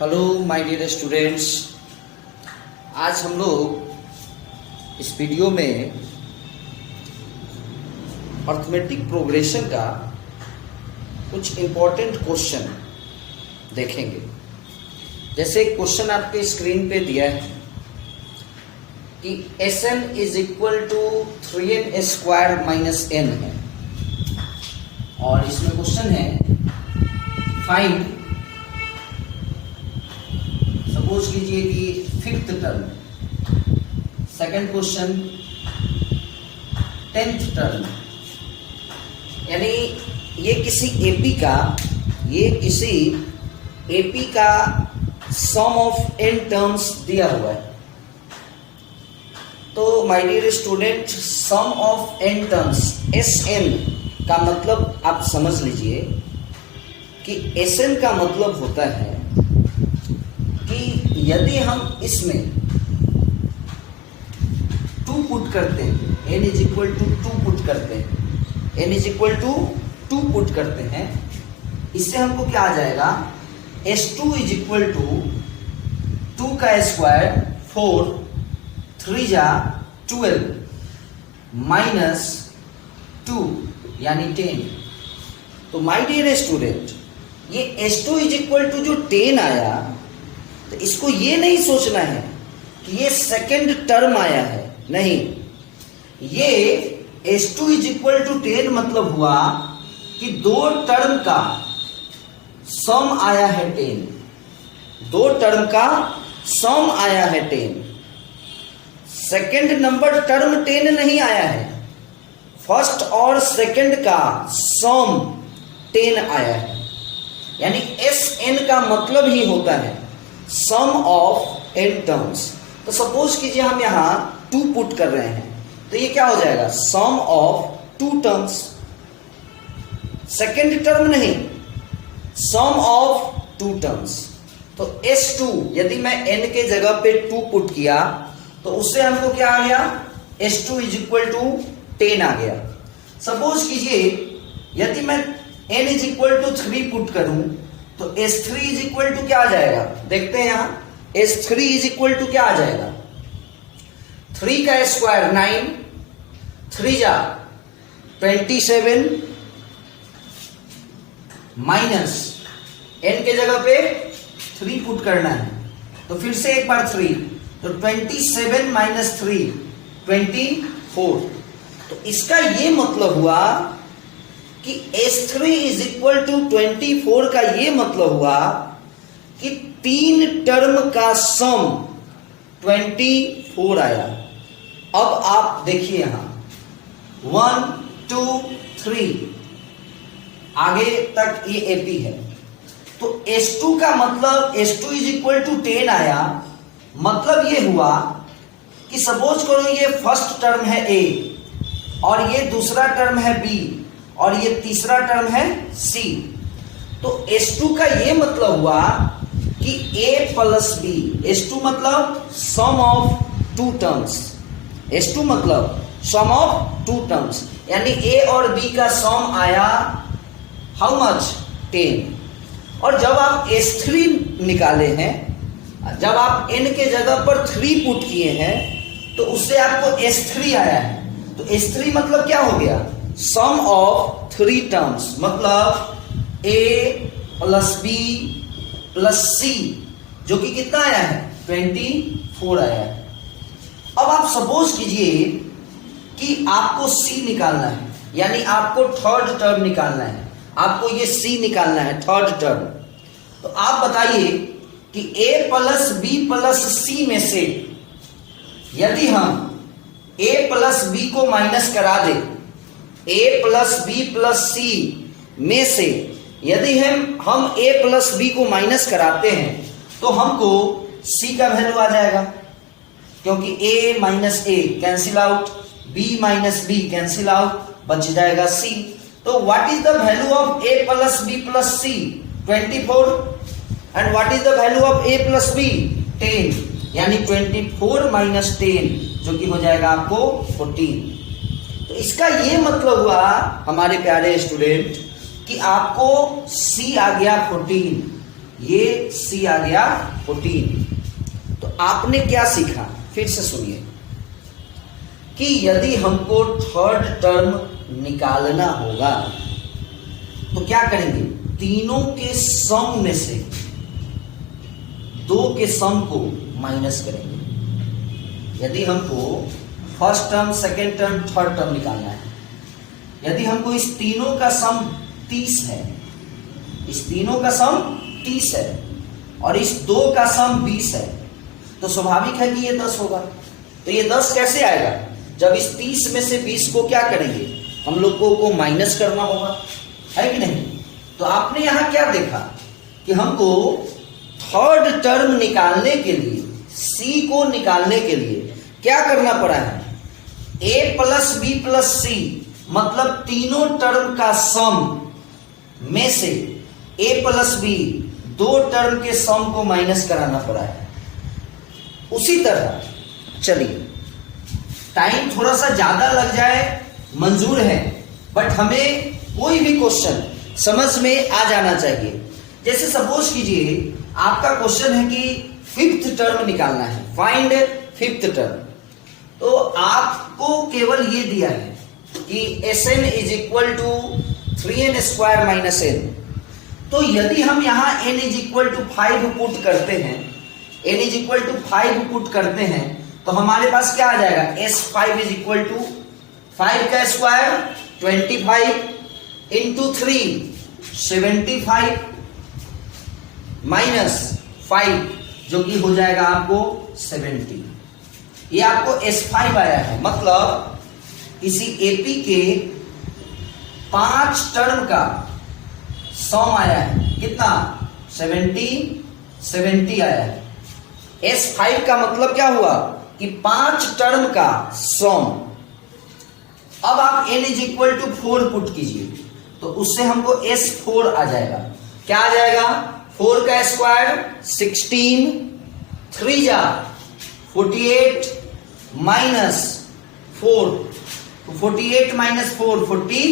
Hello my dear students, आज हम लोग इस वीडियो में अर्थमेटिक प्रोग्रेशन का कुछ इम्पोर्टेंट क्वेश्चन देखेंगे। जैसे क्वेश्चन आपके स्क्रीन पे दिया है कि Sn is equal to 3n square minus n है, और इसमें क्वेश्चन है फाइंड, सपोज कीजिए कि fifth term, second question 10th term, यानी ये किसी एपी का सम ऑफ n टर्म्स दिया हुआ है। तो my dear student, sum of n terms Sn का मतलब आप समझ लीजिए कि Sn का मतलब होता है कि यदि हम इसमें 2 पुट करते हैं, n is equal to 2 put करते हैं, n is equal to 2 put करते हैं, इससे हमको क्या आ जाएगा, S2 इज इक्वल टू 2 का स्क्वायर 4, 3 जा 12 माइनस 2 यानी 10। तो माय डियर स्टूडेंट, ये S2 इज इक्वल टू जो 10 आया, तो इसको ये नहीं सोचना है कि ये सेकंड टर्म आया है, नहीं, ये S2 इज इक्वल टू 10 मतलब हुआ कि दो टर्म का सम आया है 10, दो टर्म का सम आया है 10, सेकंड नंबर टर्म 10 नहीं आया है, फर्स्ट और सेकंड का सम 10 आया है। यानी Sn का मतलब ही होता है सम ऑफ n टर्म्स। तो सपोज कीजिए हम यहां 2 पुट कर रहे हैं, तो ये क्या हो जाएगा, सम ऑफ 2 टर्म्स, सेकंड टर्म नहीं, सम ऑफ 2 टर्म्स। तो S2 यदि मैं n के जगह पे 2 पुट किया तो उससे हमको क्या आ गया, S2 इज इक्वल टू 10 आ गया। सपोज कीजिए यदि मैं n is equal to 3 put करूं तो S3 इज इक्वल टू क्या आ जाएगा, देखते हैं यहां, S3 इज इक्वल टू क्या आ जाएगा, 3 का स्क्वायर 9, 3 जा 27 माइनस n के जगह पे 3 पुट करना है, तो फिर से एक बार 3, तो 27 माइनस 3 24। तो इसका ये मतलब हुआ कि S3 इज इक्वल टू 24 का ये मतलब हुआ कि 3 टर्म का सम 24 आया। अब आप देखिए यहां 1 2 3 आगे तक ये एपी है, तो S2 का मतलब S2 इज इक्वल टू 10 आया, मतलब ये हुआ कि सपोज करो ये फर्स्ट टर्म है A और ये दूसरा टर्म है B और ये तीसरा टर्म है C। तो S2 का ये मतलब हुआ कि A प्लस B, S2 मतलब सम ऑफ 2 टर्म्स, S2 मतलब सम ऑफ 2 टर्म्स, यानी A और B का सम आया हाउ मच, 10। और जब आप S3 निकाले हैं, जब आप n के जगह पर 3 पुट किए हैं, तो उससे आपको S3 आया है। तो S3 मतलब क्या हो गया, सम ऑफ 3 टर्म्स, मतलब A plus B plus C, जो कि कितना आया है, 24 आया है। अब आप सपोज कीजिए कि आपको C निकालना है, यानी आपको थर्ड टर्म निकालना है, आपको ये C निकालना है, थर्ड टर्म। तो आप बताइए कि A plus B plus C में से यदि हम A प्लस B को माइनस करा दे, A plus B plus C में से यदि हम A प्लस B को माइनस कराते हैं तो हमको C का वैल्यू आ जाएगा, क्योंकि A minus A cancel out, B minus B cancel out, बच जाएगा C। तो what is the value of A plus B plus C, 24, and what is the value of A plus B, 10, यानी 24 minus 10 जो कि हो जाएगा आपको 14। तो इसका ये मतलब हुआ हमारे प्यारे स्टूडेंट कि आपको C आ गया 14, ये सी आ गया 14। तो आपने क्या सीखा, फिर से सुनिए कि यदि हमको थर्ड टर्म निकालना होगा तो क्या करेंगे, तीनों के सम में से 2 के सम को माइनस करेंगे। यदि हमको first term, second term, third term निकालना है, यदि हमको इस तीनों का सम 30 है, इस तीनों का सम 30 है और इस 2 का सम 20 है, तो स्वाभाविक है कि ये 10 होगा। तो ये 10 कैसे आएगा, जब इस 30 में से 20 को क्या करेंगे, हम लोगों को माइनस करना होगा, है कि नहीं। तो आपने यहां क्या देखा कि हमको थर्ड टर्म निकालने के लिए, सी को निकालने के लिए क्या करना पड़ा है, a प्लस बी प्लस सी, मतलब तीनों टर्म का सम में से a प्लस बी 2 टर्म के सम को माइनस कराना पड़ा है। उसी तरह चलिए, टाइम थोड़ा सा ज्यादा लग जाए मंजूर है, बट हमें कोई भी क्वेश्चन समझ में आ जाना चाहिए। जैसे सपोज कीजिए आपका क्वेश्चन है कि 5th टर्म निकालना है, फाइंड 5th टर्म। तो आपको केवल ये दिया है कि Sn is equal to 3n square minus n। तो यदि हम यहां n is equal to 5 put करते हैं, n is equal to 5 put करते हैं, तो हमारे पास क्या आ जाएगा, S5 इज इक्वल टू 5 का स्क्वायर 25 इंटू 3 75 माइनस 5 जो कि हो जाएगा आपको 70। ये आपको S5 आया है, मतलब किसी एपी के 5 टर्म का सम आया है, कितना 70 आया है। S5 का मतलब क्या हुआ कि 5 टर्म का सम। अब आप n is equal to 4 put कीजिए, तो उससे हमको S4 आ जाएगा। क्या आ जाएगा, 4 का स्क्वायर 16, 3 जा 48 माइनस 4, तो 48 माइनस 4 40,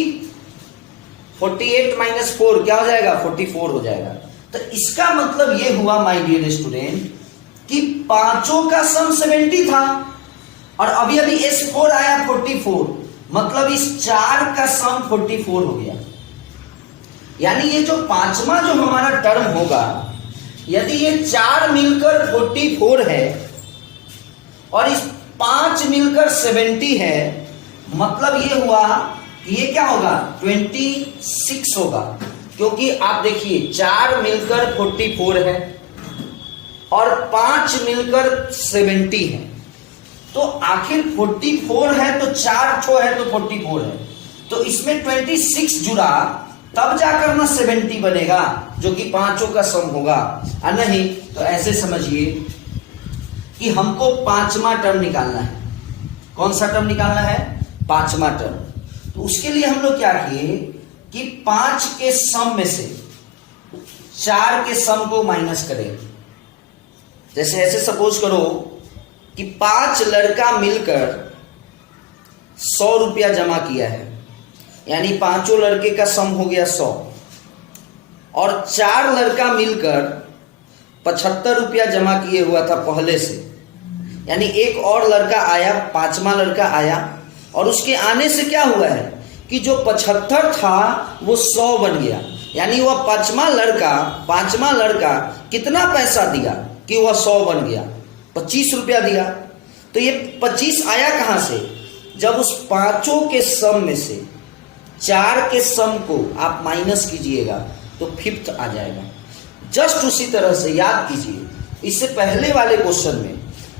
48 माइनस 4 क्या हो जाएगा, 44 हो जाएगा। तो इसका मतलब ये हुआ माय डियर स्टूडेंट कि पांचों का सम 70 था और अभी अभी S4 आया 44, मतलब इस 4 का सम 44 हो गया। यानी ये जो पांचवा जो हमारा टर्म होगा, यदि ये 4 मिलकर 44 है और इस 5 मिलकर 70 है, मतलब ये हुआ कि ये क्या होगा 26 होगा। क्योंकि आप देखिए 4 मिलकर 44 है और 5 मिलकर 70 है, तो आखिर 44 है तो 4 ठो है तो 44 है, तो इसमें 26 जुड़ा तब जाकर ना 70 बनेगा जो कि पांचों का सम होगा। और नहीं तो ऐसे समझिए कि हमको 5वां टर्म निकालना है। कौन सा टर्म निकालना है, 5वां टर्म। तो उसके लिए हम लोग क्या किए कि 5 के सम में से 4 के सम को माइनस करें। जैसे ऐसे सपोज करो कि 5 लड़का मिलकर 100 रुपया जमा किया है, यानी पांचों लड़के का सम हो गया 100, और 4 लड़का मिलकर 75 रुपया जमा किए हुआ था पहले से, यानी एक और लड़का आया, 5वां लड़का आया, और उसके आने से क्या हुआ है कि जो 75 था वो 100 बन गया। यानी वह 5वां लड़का कितना पैसा दिया कि वह 100 बन गया, 25 रुपया दिया। तो ये 25 आया कहां से, जब उस पांचों के सम में से 4 के सम को आप माइनस कीजिएगा तो 5th आ जाएगा। जस्ट उसी तरह से याद कीजिए, इससे पहले वाले क्वेश्चन में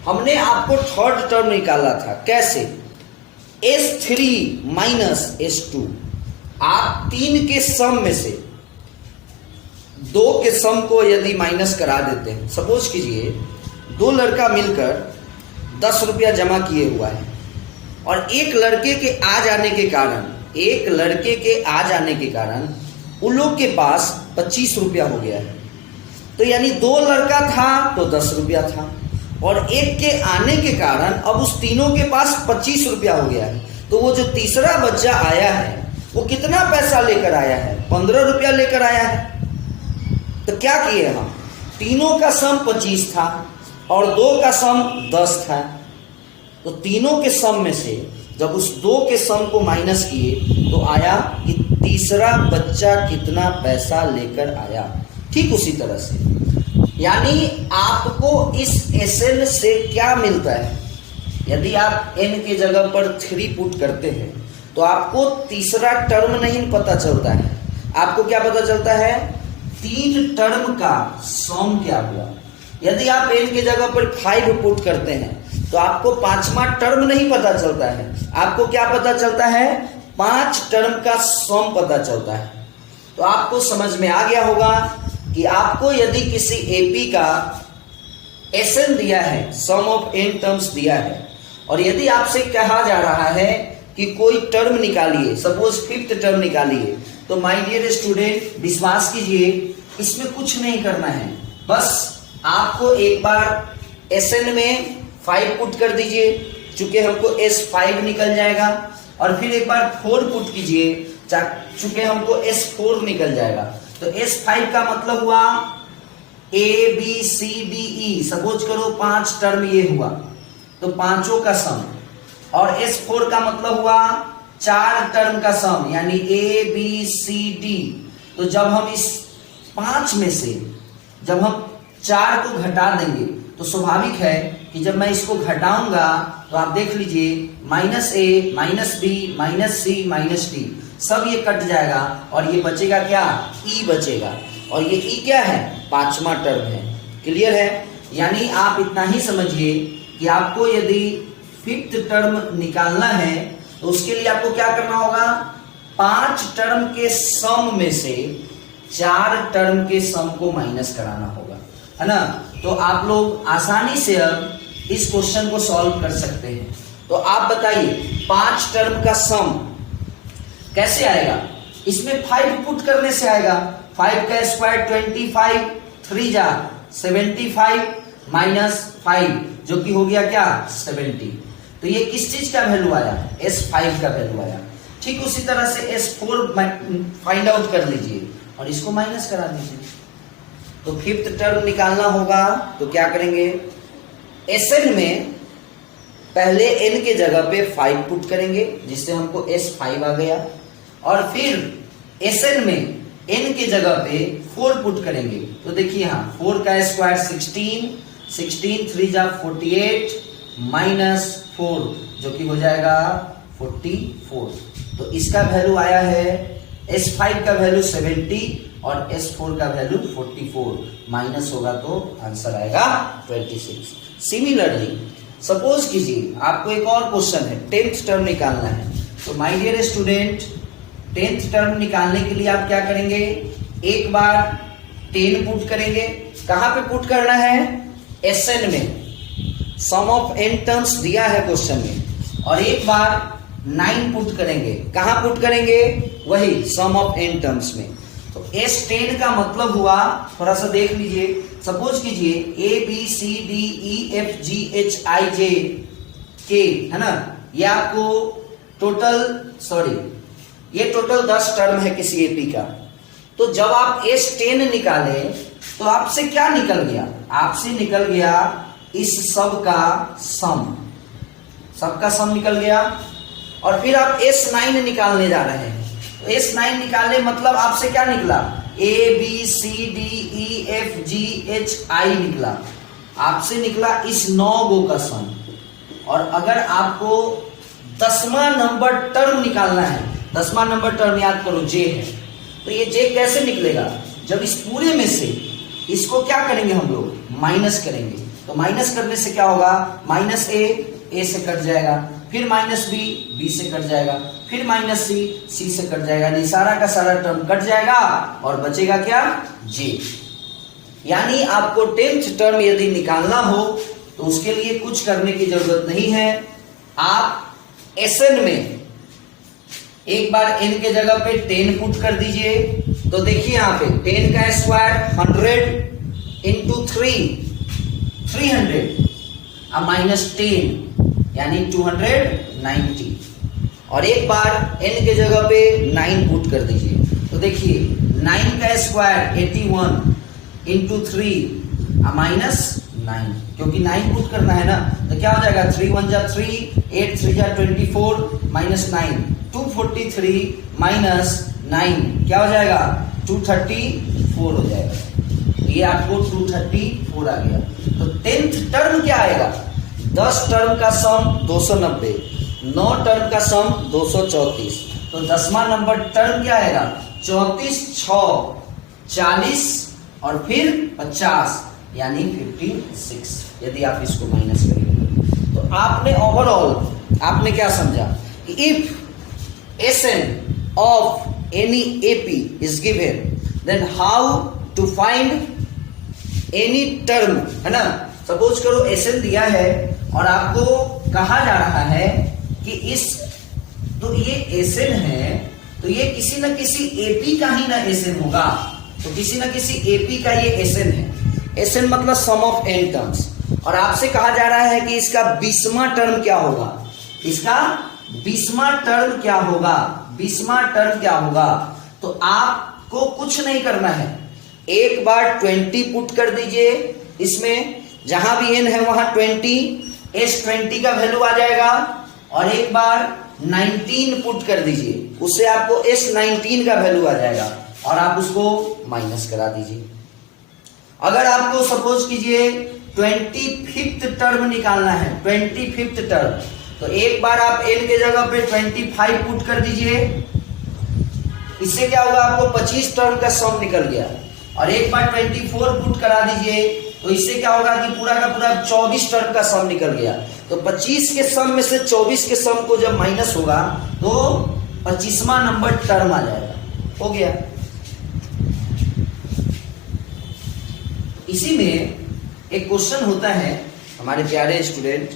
हमने आपको थर्ड टर्म निकाला था। कैसे, S3 माइनस S2। आप 3 के सम में से 2 के सम को यदि माइनस करा देते हैं, सपोज कीजिए 2 लड़का मिलकर 10 रुपया जमा किए हुआ है और एक लड़के के आ जाने के कारण उन लोग के पास 25 रुपया हो गया है। तो यानी 2 लड़का था तो 10 रुपया था, और एक के आने के कारण अब उस तीनों के पास 25 रुपया हो गया है। तो वो जो तीसरा बच्चा आया है वो कितना पैसा लेकर आया है, 15 रुपया लेकर आया है। तो क्या किए हम, तीनों का सम 25 था और 2 का सम 10 था। तो तीनों के सम में से जब उस 2 के सम को माइनस किए तो आया कि तीसरा बच्चा कितना पैसा लेकर आया। ठीक उसी तरह से यानी आपको इस SN से क्या मिलता है, यदि आप n की जगह पर 3 पुट करते हैं तो आपको तीसरा टर्म नहीं पता चलता है, आपको क्या पता चलता है, 3 टर्म का सम क्या हुआ। यदि आप n की जगह पर 5 पुट करते हैं तो आपको 5वां टर्म नहीं पता चलता है, आपको क्या पता चलता है, 5 टर्म का सम पता चलता है। तो आपको समझ में आ गया होगा कि आपको यदि किसी एपी का SN दिया है, सम ऑफ n टर्म्स दिया है, और यदि आपसे कहा जा रहा है कि कोई टर्म निकालिए, सपोज 5th टर्म निकालिए, तो माय डियर स्टूडेंट विश्वास कीजिए इसमें कुछ नहीं करना है, बस आपको एक बार SN में 5 पुट कर दीजिए, चूंकि हमको S5 निकल जाएगा, और फिर एक बार 4 पुट कीजिए, चूंकि हमको S4 निकल जाएगा। तो S5 का मतलब हुआ ABCDE, सपोज करो 5 टर्म ये हुआ तो पांचों का सम, और S4 का मतलब हुआ 4 टर्म का सम यानी ABCD। तो जब हम इस 5 में से जब हम 4 को घटा देंगे तो स्वाभाविक है कि जब मैं इसको घटाऊंगा तो आप देख लीजिए -A, -B, -C, -D सब ये कट जाएगा और ये बचेगा क्या, E बचेगा, और ये E क्या है, 5वां टर्म है। क्लियर है? यानी आप इतना ही समझिए कि आपको यदि 5th टर्म निकालना है तो उसके लिए आपको क्या करना होगा, 5 टर्म के सम में से 4 टर्म के सम को माइनस कराना होगा, है ना। तो आप लोग आसानी से अब इस क्वेश्चन को सॉल्व कर सकते हैं। तो आप बताइए 5 टर्म का सम कैसे आएगा, इसमें 5 पुट करने से आएगा। 5 का स्क्वायर 25, 3 जा 75 -5 जो कि हो गया क्या, 70। तो ये किस चीज का वैल्यू आया, S5 का वैल्यू आया। ठीक उसी तरह से S4 फाइंड आउट कर लीजिए और इसको माइनस करा दीजिए। तो 5th टर्म निकालना होगा तो क्या करेंगे, SN में पहले n के जगह पे 5 पुट करेंगे जिससे हमको S5 आ गया, और फिर SN में n के जगह पे 4 पुट करेंगे। तो देखिए यहाँ 4 का स्क्वायर 16, 3 जा 48 -4 जो कि हो जाएगा 44। तो इसका वैल्यू आया है, S5 का वैल्यू 70 और S4 का वैल्यू 44, माइनस होगा तो आंसर आएगा 26। सिमिलरली सपोज कीजिए आपको एक और क्वेश्चन है, 10th टर्म निकालना है। तो my dear student 10th term निकालने के लिए आप क्या करेंगे, एक बार 10 पुट करेंगे, कहां पे पुट करना है, SN में, सम ऑफ n टर्म्स दिया है क्वेश्चन में, और एक बार 9 पुट करेंगे, कहां पुट करेंगे, वही सम ऑफ n टर्म्स में। तो S10 का मतलब हुआ, थोड़ा सा देख लीजिए, सपोज कीजिए ABCDEFGHIJ K, है ना, ये आपको ये टोटल 10 टर्म है किसी एपी का। तो जब आप S10 निकाले तो आपसे क्या निकल गया, आपसे निकल गया इस सब का सम निकल गया, और फिर आप S9 निकालने जा रहे हैं। तो S9 निकालने मतलब आपसे क्या निकला, ABCDEFGHI निकला, आपसे निकला इस 9 गो का सम। और अगर आपको 10वां नंबर टर्म निकालना है, 10वां नंबर टर्म याद करो J है, तो ये J कैसे निकलेगा, जब इस पूरे में से इसको क्या करेंगे हम लोग, माइनस करेंगे। तो माइनस करने से क्या होगा, -A से कट जाएगा, फिर -B से कट जाएगा, फिर -C से कट जाएगा, यानी सारा का सारा टर्म कट जाएगा और बचेगा क्या, J। यानी आपको 10th टर्म यदि निकालना हो तो उसके लिए कुछ करने की जरूरत नहीं है, आप SN में एक बार n के जगह पे 10 पुट कर दीजिए। तो देखिए यहाँ पे 10 का स्क्वायर 100 इंटू 300 अब -10 यानी 290, और एक बार n के जगह पे 9 पुट कर दीजिए। तो देखिए 9 का स्क्वायर 81 इंटू 3 -9, क्योंकि 9 पुट करना है ना, तो क्या हो जाएगा 3 1 जा 3, 8 3 जा 24 -9, 243 -9 क्या हो जाएगा 234 हो जाएगा। ये आपको 234 आ गया। तो 10th टर्म क्या आएगा, 10 टर्म का सम 290, 9 टर्म का सम 234, तो 10वां नंबर टर्म क्या आएगा 34 6 40 और फिर 50 यानी 56, यदि आप इसको माइनस करेंगे। तो आपने ओवरऑल आपने क्या समझा कि if SN of any AP is given, then how to find any term, है ना। सपोज करो SN दिया है और आपको कहा जा रहा है कि इस, तो ये SN है तो ये किसी न किसी AP का ही ना SN होगा, तो किसी न किसी AP का ये SN है। SN मतलब सम ऑफ n टर्म्स, और आपसे कहा जा रहा है कि इसका 20वां टर्म क्या होगा, इसका 20वां टर्म क्या होगा, 20वां टर्म क्या होगा। तो आपको कुछ नहीं करना है, एक बार 20 पुट कर दीजिए, इसमें जहां भी n है वहां 20, S20 का वैल्यू आ जाएगा, और एक बार 19 पुट कर दीजिए, उससे आपको S19 का वैल्यू आ जाएगा, और आप उसको माइनस करा दीजिए। अगर आपको सपोज कीजिए 25th टर्म निकालना है, 25th टर्म, तो एक बार आप n के जगह पे 25 पुट कर दीजिए, इससे क्या होगा आपको 25 टर्म का सम निकल गया, और एक बार 24 पुट करा दीजिए, तो इससे क्या होगा कि पूरा का पूरा 24 टर्म का सम निकल गया। तो 25 के सम में से 24 के सम को जब माइनस होगा तो 25वां नंबर टर्म आ जाएगा, हो गया। इसी में एक क्वेश्चन होता है हमारे प्यारे स्टूडेंट,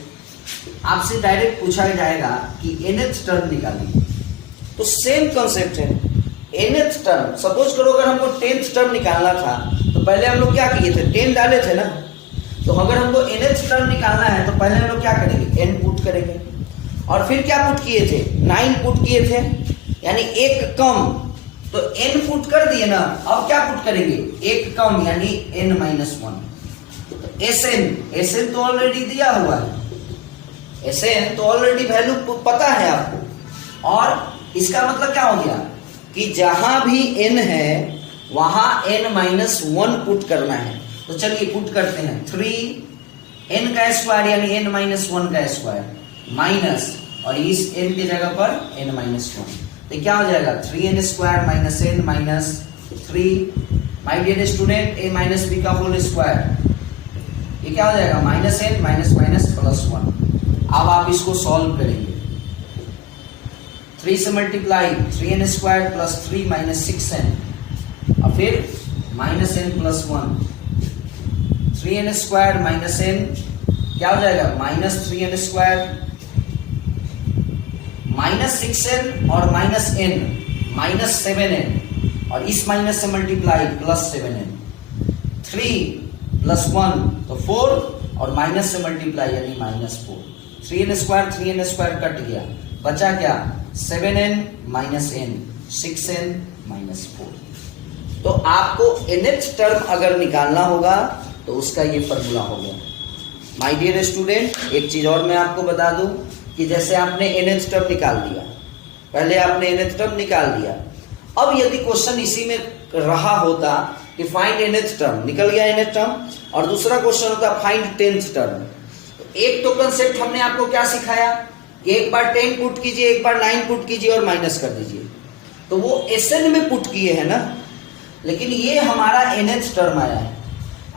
आपसे डायरेक्ट पूछा जाएगा कि nth टर्म निकालिए, तो सेम कॉन्सेप्ट है। nth टर्म सपोज करो अगर हमको 10th टर्म निकालना था, तो पहले हम लोग क्या किए थे 10 डाले थे ना, तो अगर हमको nth टर्म निकालना है तो पहले हम लोग क्या करेंगे n पुट करेंगे, और फिर क्या पुट किए थे 9 पुट किए थे, यानी एक कम, तो n पुट कर दिए ना, अब क्या पुट करेंगे एक कम यानी n-1। SN तो ऑलरेडी दिया हुआ है, SN तो ऑलरेडी वैल्यू पता है आपको, और इसका मतलब क्या हो गया कि जहां भी n है वहां n-1 पुट करना है। तो चलिए पुट करते हैं, 3 n का स्क्वायर यानी n-1 का स्क्वायर माइनस, और इस n की जगह पर n-1, तो क्या हो जाएगा 3n square minus n minus 3, my dear student a minus b का होल स्क्वायर, ये क्या हो जाएगा minus n minus minus plus 1। अब आप इसको सॉल्व करेंगे, 3 से multiply 3n square plus 3 minus 6n, और फिर minus n plus 1, 3n square minus n क्या हो जाएगा minus 3n square minus 6n और माइनस n माइनस 7n, और इस माइनस से मल्टीप्लाई प्लस 7n, 3 प्लस 1 तो 4, और माइनस से मल्टीप्लाई यानी माइनस 4, 3n स्क्वायर कट गया, बचा क्या 7n minus n, 6n minus 4। तो आपको nth टर्म अगर निकालना होगा तो उसका ये फॉर्मूला हो गया। माय डियर स्टूडेंट, एक चीज और मैं आपको बता दूं कि जैसे आपने nth टर्म निकाल दिया, पहले आपने nth टर्म निकाल दिया, अब यदि क्वेश्चन इसी में रहा होता कि फाइंड nth टर्म, निकल गया nth टर्म, और दूसरा क्वेश्चन होता फाइंड 10th टर्म। एक तो कंसेप्ट हमने आपको क्या सिखाया कि एक बार 10 पुट कीजिए, एक बार 9 पुट कीजिए और माइनस कर दीजिए, तो वो SN में पुट किए हैं ना, लेकिन ये हमारा nth टर्म आया है।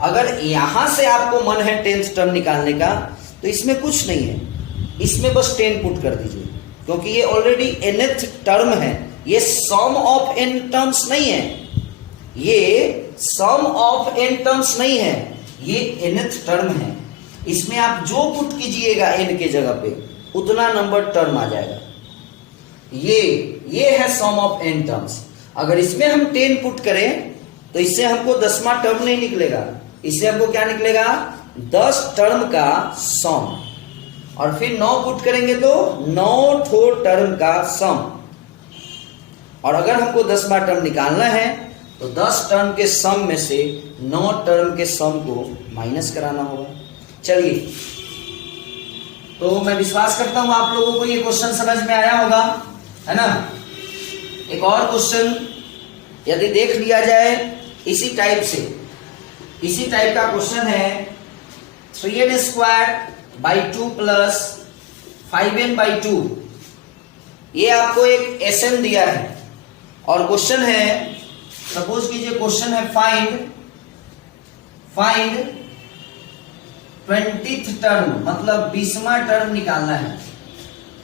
अगर यहां से आपको मन है 10th टर्म निकालने का तो इसमें कुछ नहीं है, इसमें बस 10 पुट कर दीजिए, क्योंकि ये ऑलरेडी nth टर्म है, ये सम ऑफ n टर्म्स नहीं है, ये सम ऑफ n टर्म्स नहीं है, ये nth टर्म है। इसमें आप जो पुट कीजिएगा n के जगह पे उतना नंबर टर्म आ जाएगा। ये है सम ऑफ n टर्म्स। अगर इसमें हम 10 पुट करें तो इससे हमको 10वां टर्म नहीं निकलेगा, इससे हमको क्या निकलेगा 10 टर्म का सम, और फिर 9 पुट करेंगे तो 9 टर्म का सम, और अगर हमको 10वां टर्म निकालना है तो 10 टर्म के सम में से 9 टर्म के सम को माइनस कराना होगा। चलिए, तो मैं विश्वास करता हूं आप लोगों को ये क्वेश्चन समझ में आया होगा, है ना। एक और क्वेश्चन यदि देख लिया जाए इसी टाइप से, इसी टाइप का क्वेश्चन है 3n square by 2 plus 5n by 2। ये आपको एक Sn दिया है और क्वेश्चन है, सपोज कीजिए क्वेश्चन है फाइंड 20th टर्म, मतलब 20वां टर्म निकालना है।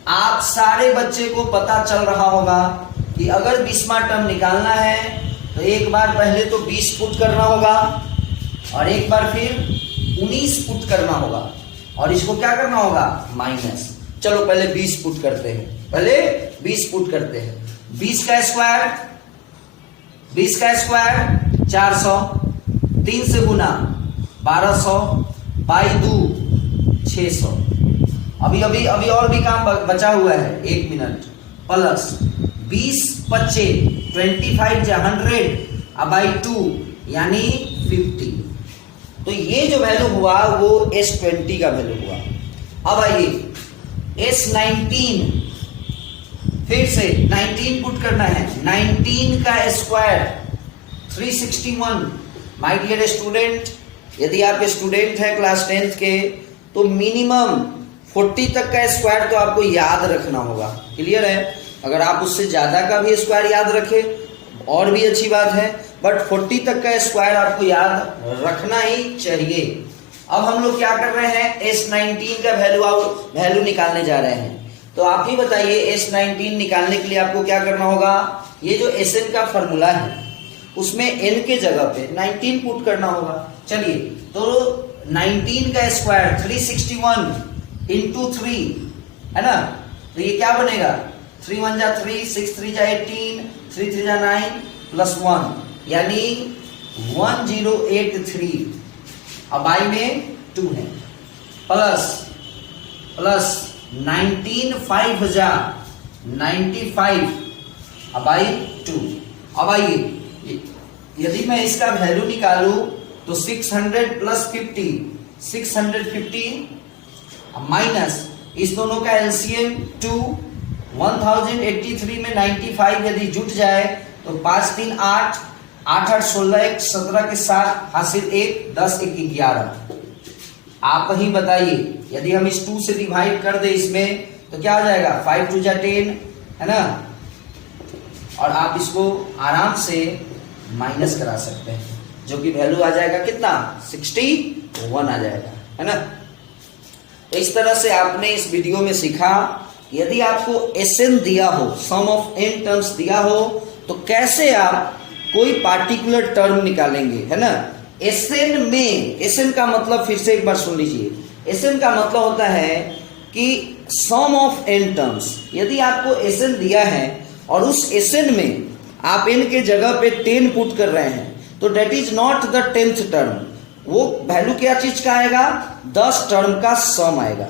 आप सारे बच्चे को पता चल रहा होगा कि अगर 20वां टर्म निकालना है तो एक बार पहले तो 20 पुट करना होगा और एक बार फिर 19 पुट करना होगा और इसको क्या करना होगा, माइनस। चलो पहले 20 पुट करते हैं, पहले 20 पुट करते हैं। 20 का स्क्वायर 400, 3 से गुना 1200 बाई 2 600। अभी और भी काम बचा हुआ है, 1 मिनट। प्लस 20 25 25 जा 100 बाई 2 यानी 50। तो ये जो वैल्यू हुआ वो S20 का वैल्यू हुआ। अब आइए S19, फिर से 19 पुट करना है। 19 का स्क्वायर 361। माय डियर स्टूडेंट, यदि आप स्टूडेंट हैं क्लास 10th के तो मिनिमम 40 तक का स्क्वायर तो आपको याद रखना होगा। क्लियर है? अगर आप उससे ज्यादा का भी स्क्वायर याद रखें और भी अच्छी बात है, बट 40 तक का स्क्वायर आपको याद रखना ही चाहिए। अब हम लोग क्या कर रहे हैं, S19 का वैल्यू निकालने जा रहे हैं। तो आप ही बताइए S19 निकालने के लिए आपको क्या करना होगा। ये जो Sn का फॉर्मूला है उसमें n के जगह पे 19 पुट करना होगा। चलिए, तो 19 का स्क्वायर 361 इंटू 3 है ना, तो ये क्या बनेगा, 3 1 जा 3, 6 3 जा 18, 3 3 जा 9 प्लस 1 यानी 1083। अब आई में 2 है, प्लस 19 5 जा 95 अब आई 2। अब आइए, यदि मैं इसका वैल्यू निकालूं तो 600 प्लस 50 650 माइनस इस दोनों का एलसीएम 2 1083 में 95 यदि जुट जाए तो 5 3 8 8 8 16 1 17 के साथ हासिल 1 10 1 11। आप ही बताइए, यदि हम इस 2 से डिवाइड कर दे इसमें तो क्या आ जाएगा, 5 2 जा 10 है ना। और आप इसको आराम से माइनस करा सकते हैं, जो कि वैल्यू आ जाएगा कितना, 61 आ जाएगा, है ना। तो इस तरह से आपने इस वीडियो में सीखा, यदि आपको Sn दिया हो, सम ऑफ n टर्म्स दिया हो, तो कैसे आप कोई पार्टिकुलर टर्म निकालेंगे, है ना। Sn में, Sn का मतलब फिर से एक बार सुन लीजिए, Sn का मतलब होता है कि सम ऑफ n टर्म्स। यदि आपको Sn दिया है और उस Sn में आप n के जगह पे 10 पुट कर रहे हैं तो that is not the 10th term. वो वैल्यू क्या चीज का आएगा, 10 टर्म का सम आएगा।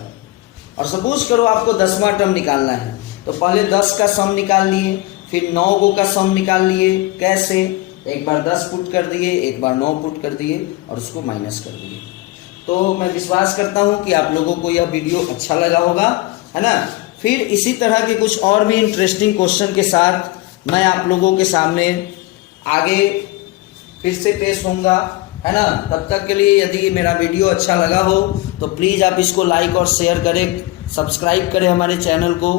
और सपोज करो आपको 10वां टर्म निकालना है तो पहले 10 का सम निकाल लिए, फिर 9 गो का सम निकाल लिए। कैसे, एक बार 10 पुट कर दिए, एक बार 9 पुट कर दिए और उसको माइनस कर दिए। तो मैं विश्वास करता हूं कि आप लोगों को यह वीडियो अच्छा लगा होगा, है ना। फिर इसी तरह के कुछ और भी इंटरेस्टिंग क्वेश्चन के साथ मैं आप लोगों के सामने आगे फिर से पेश होऊंगा, है ना। तब तक के लिए यदि मेरा वीडियो अच्छा लगा हो तो प्लीज़ आप इसको लाइक और शेयर करें, सब्सक्राइब करें हमारे चैनल को।